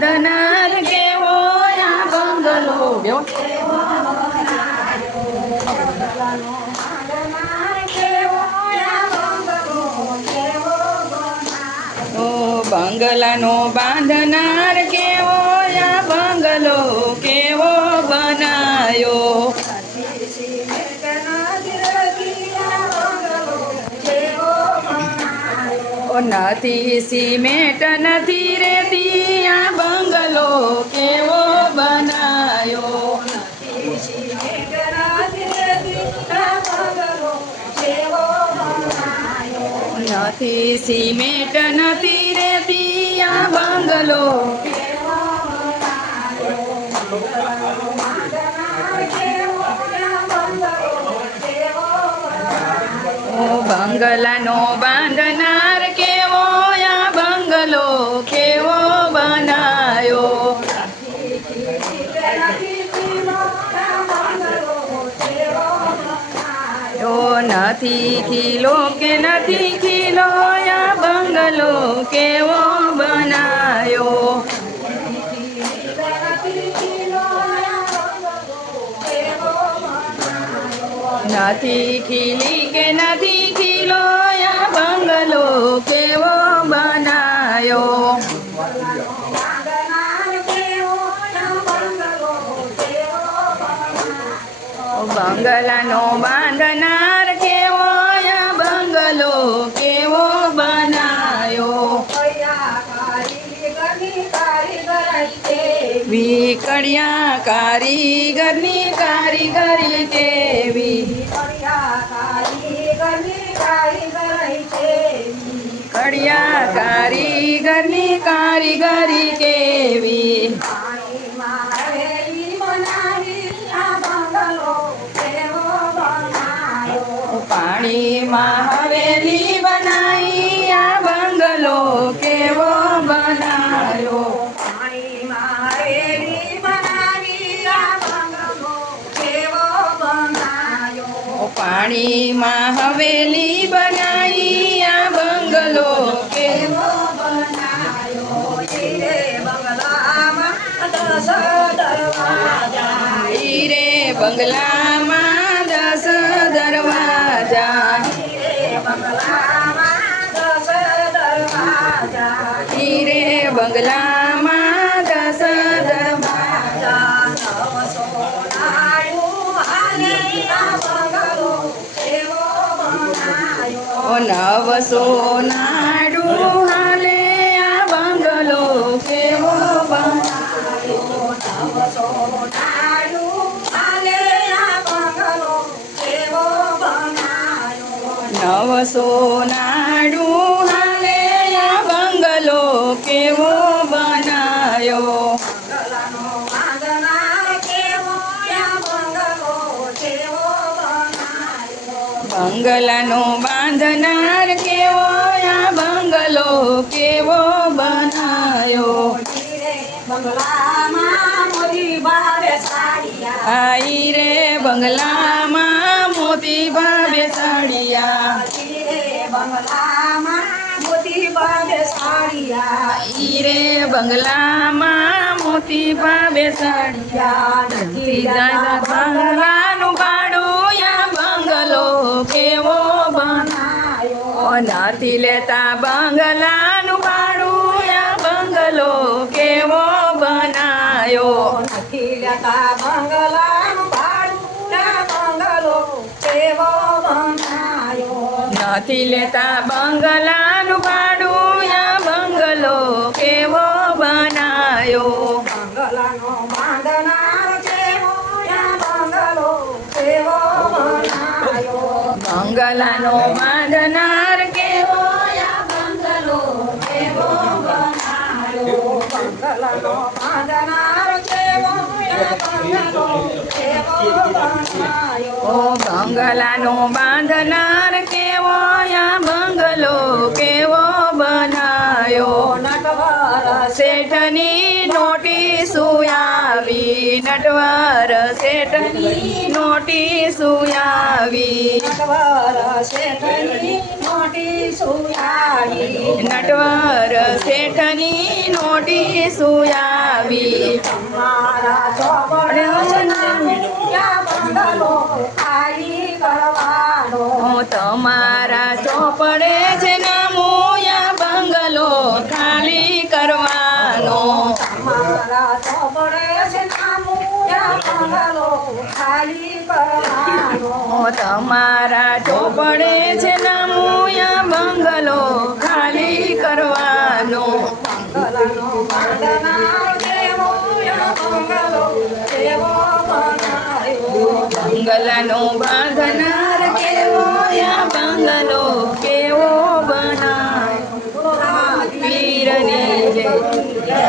બાંધનાર કેવો આ બંગલો બેહો. બંગલાનો બાંધનાર કેવો આ બંગલો કેવો બનાયો. નથી સિમેન્ટ નથી રેતી આ બંગલો કેવો બનાયો. નથી સિમેન્ટ નથી રેતી આ બંગલો બંગલાનો બાંધનાર કેવો આ બંગલો કેવો બનાયો. નથી ખીલો કે નથી ખીલો આ બંગલો કેવો બનાયો. નથી ખીલી કે નથી ખીલો આ બંગલો કેવો બનાયો. બંગલાનો બાંધનાર કેવો આ બંગલો કેવો બનાયો. વીકડિયા કારીગરની કારીગરી કેવી. કડિયા કારીગરની કારીગરી કેવી. પાણીમાં હવેલી બનાવી આ બંગલો કેવો બનાયો. પાણીમાં હવેલી બનાવી આ બંગલો કેવો બનાયો. રે બંગલામાં 10 દરવાજા. રે બંગલામાં 10 દરવાજા. નવ સોનાડું હાલે આ બંગલો કેવો બનાયો. નવ સોનાડું હાલે આ બંગલો કેવો બનાયો. બંગલાનો બાંધનાર કેવો આ બંગલો કેવો બનાયો. આઈ રે બંગલામાં મોતી ભાવે સાડિયા. ઈ રે બંગલામાં મોતી ભાવે સાડિયા. બંગલાનું ભાડું આ બંગલો કેવો બનાયો. નથી લેતા બંગલાનું ભાડું આ બંગલો કેવો બનાયો. નથી લેતા બંગલાનું ભાડું આ બંગલો કેવો બનાયો. નથી લેતા બંગલાનું ભાડું આ બંગલો કેવો બનાયો. બંગલાનો બાંધનાર કેવો આ બંગલો કેવો બનાયો. બંગલાનો બાંધનાર કેવો આ બંગલો કેવો બનાયો. બંગલાનો બાંધનાર કેવો આ બંગલો કેવો બનાયો. બંગલાનો બાંધનાર કેવો આ બંગલો કેવો બનાયો. નટવર શેઠની નોટિસો આવી. નટવર શેઠની નોટિસો આવી. નટવર શેઠની નોટિસો આવી. આવી નટવર શેઠની નોટીસો આવી મારા ચોપડે નામુયા બંગલો ખાલી કરવાનો તમારા ચોપડે છે નામુયા બંગલો ખાલી કરવાનો મારા ચોપડે છે નામુયા બંગલો ખાલી કરવાનો તમારા ચોપડે છે નામુયા બંગલો ખાલી કરવાનો બંગલાનો બાંધનાર કેવો યા બંગલો કેવો બનાવ્યો બંગલાનો બાંધનાર કેવો યા બંગલો કેવો બનાવ્યો પીરની જય